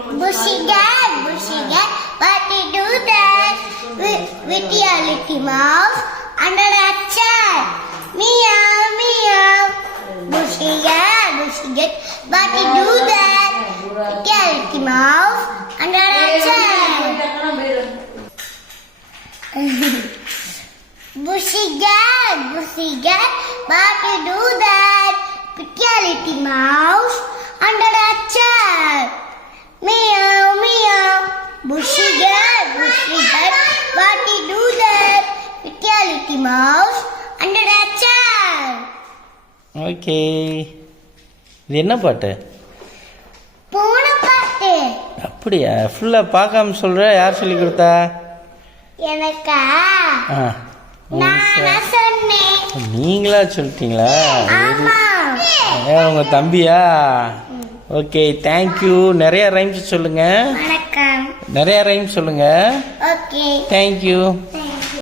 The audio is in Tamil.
Pussycat, pussycat, what you do that with your little mouse under that chair? Meow, meow. Pussycat, pussycat, what you do that with your little mouse under that chair? Pussycat, pussycat, what you do that with your little mouse under that chair? Meow, meow. Pussycat, pussycat, what you do that with your little mouse under that chair? Okay, இது என்ன பாட்டு? போன பாட்டு. அப்படியா? ஃபுல்லாக பார்க்காம சொல்கிற? யார் சொல்லி கொடுத்தா? எனக்கா? ஆ, நான் சொன்னேன். நீங்களா சொல்லிட்டீங்களா? ஆமா. உங்கள் தம்பியா? Okay, thank you. நிறைய ரைம்ஸ் சொல்லுங்க. வணக்கம். நிறைய ரைம்ஸ் சொல்லுங்க. ஓகே. தேங்க்யூ.